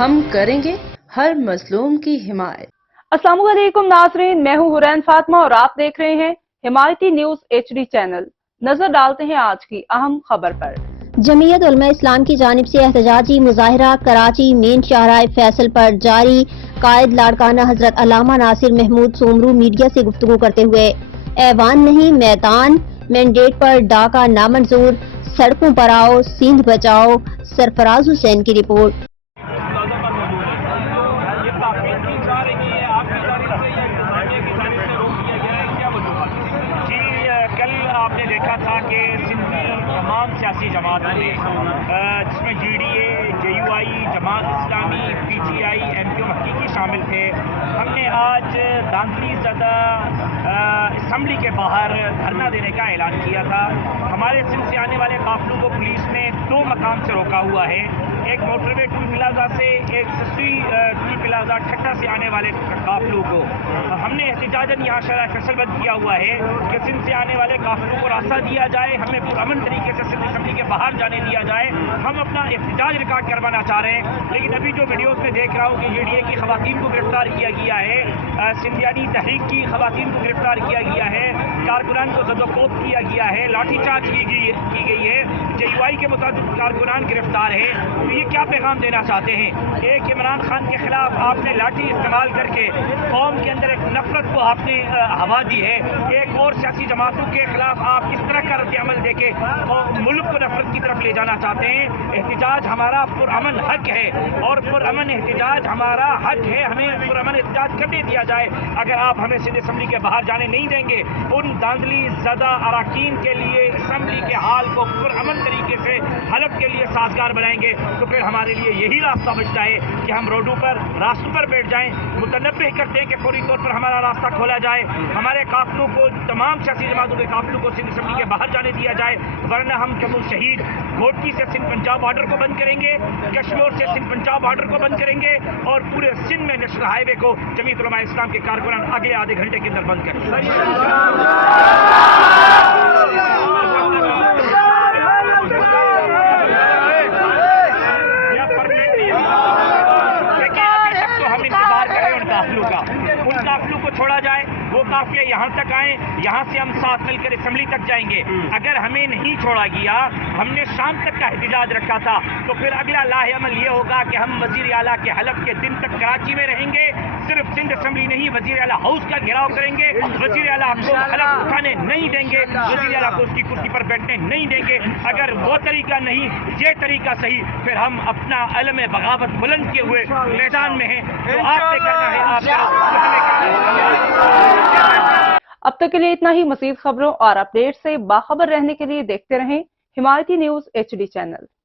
ہم کریں گے ہر مظلوم کی حمایت۔ السلام علیکم ناظرین، میں ہوں حرین فاطمہ اور آپ دیکھ رہے ہیں حمایتی نیوز HD چینل۔ نظر ڈالتے ہیں آج کی اہم خبر پر۔ جمعیت علماء اسلام کی جانب سے احتجاجی مظاہرہ کراچی مین شاہراہ فیصل پر جاری۔ قائد لاڑکانہ حضرت علامہ ناصر محمود سومرو میڈیا سے گفتگو کرتے ہوئے ایوان نہیں میدان، مینڈیٹ پر ڈاکہ نامنظور، سڑکوں پر آؤ سندھ بچاؤ۔ سرفراز حسین کی رپورٹ۔ کل آپ نے دیکھا تھا کہ سندھ کی تمام سیاسی جماعتوں نے جس میں GDA، JUI، Jamaat Islami, PTI، MQ حقیقی شامل تھے، ہم نے آج دھاندلی زدہ اسمبلی کے باہر دھرنا دینے کا اعلان کیا تھا۔ ہمارے سندھ سے آنے والے قافلوں کو پولیس نے 2 مقام سے روکا ہوا ہے، ایک موٹر وے ٹول پلازا سے، ایک سسوی ٹول پلازا ٹھٹا سے آنے والے قافلوں کو۔ ہم نے احتجاجاً یہاں شاہراہ فیصل بند کیا ہوا ہے کہ سندھ سے آنے والے قافلوں کو راستہ دیا جائے، ہمیں پرامن طریقے سے سندھ اسمبلی کے باہر جانے دیا جائے۔ ہم اپنا احتجاج ریکارڈ کروانا چاہ رہے ہیں، لیکن ابھی جو ویڈیوز میں دیکھ رہا ہوں کہ GDA کی خواتین کو گرفتار کیا گیا ہے، سندھیانی تحریک کی خواتین کو گرفتار کیا گیا ہے، کارکنان کو زد و کوب کیا گیا ہے، لاٹھی چارج کی گئی ہے، JUI کے متعدد کارکنان گرفتار ہیں۔ تو یہ کیا پیغام دینا چاہتے ہیں؟ ایک عمران خان کے خلاف آپ نے لاٹھی استعمال کر کے قوم کے اندر ایک نفرت کو آپ نے ہوا دی ہے، ایک اور سیاسی جماعتوں کے خلاف آپ اس طرح کا رد عمل دے کے ملک کو نفرت کی طرف لے جانا چاہتے ہیں۔ احتجاج ہمارا پرامن حق ہے اور پرامن احتجاج ہمارا حق ہے، ہمیں پرامن احتجاج کرنے دیا جائے۔ اگر آپ ہمیں سندھ اسمبلی کے باہر جانے نہیں دیں گے، ان دھاندلی زدہ اراکین کے لیے اسمبلی کے حال کو پرامن طریقے سے حلف کے لیے سازگار بنائیں گے، تو پھر ہمارے لیے یہی راستہ بچتا ہے کہ ہم روڈوں پر راستوں پر بیٹھ جائیں، متنبہ کرتے ہیں کہ فوری طور پر ہمارا راستہ کھولا جائے، ہمارے قافلوں کو، تمام سیاسی جماعتوں کے قافلوں کو سندھ اسمبلی کے باہر جانے دیا جائے، ورنہ ہم جموں شہید گھوٹکی سے سندھ پنجاب بارڈر کو بند کریں گے، کشمیر سے سندھ پنجاب بارڈر کو بند کریں گے، اور پورے سندھ میں نیشنل ہائی وے کو جمعیت علماء اسلام کے کارکنان اگلے آدھے گھنٹے کے اندر بند کریں گے۔ ان قافلوں کو چھوڑا جائے، وہ قافلے یہاں تک آئیں، یہاں سے ہم ساتھ مل کر اسمبلی تک جائیں گے۔ اگر ہمیں نہیں چھوڑا گیا، ہم نے شام تک کا احتجاج رکھا تھا، تو پھر اگلا لاہ عمل یہ ہوگا کہ ہم وزیر اعلیٰ کے حلف کے دن تک کراچی میں رہیں گے، صرف سندھ اسمبلی نہیں، وزیر اعلیٰ ہاؤس کا گھیراؤ کریں گے، وزیر اعلیٰ کو حلف اٹھانے نہیں دیں گے، وزیر اعلیٰ کو اس کی کرسی پر بیٹھنے نہیں دیں گے۔ اگر وہ طریقہ نہیں، یہ طریقہ صحیح، پھر ہم اپنا علم بغاوت بلند کیے ہوئے میدان میں ہیں، جو آپ نے کرنا ہے آپ اب تک کے لیے اتنا ہی۔ مزید خبروں اور اپڈیٹ سے باخبر رہنے کے لیے دیکھتے رہیں حمایتی نیوز HD چینل۔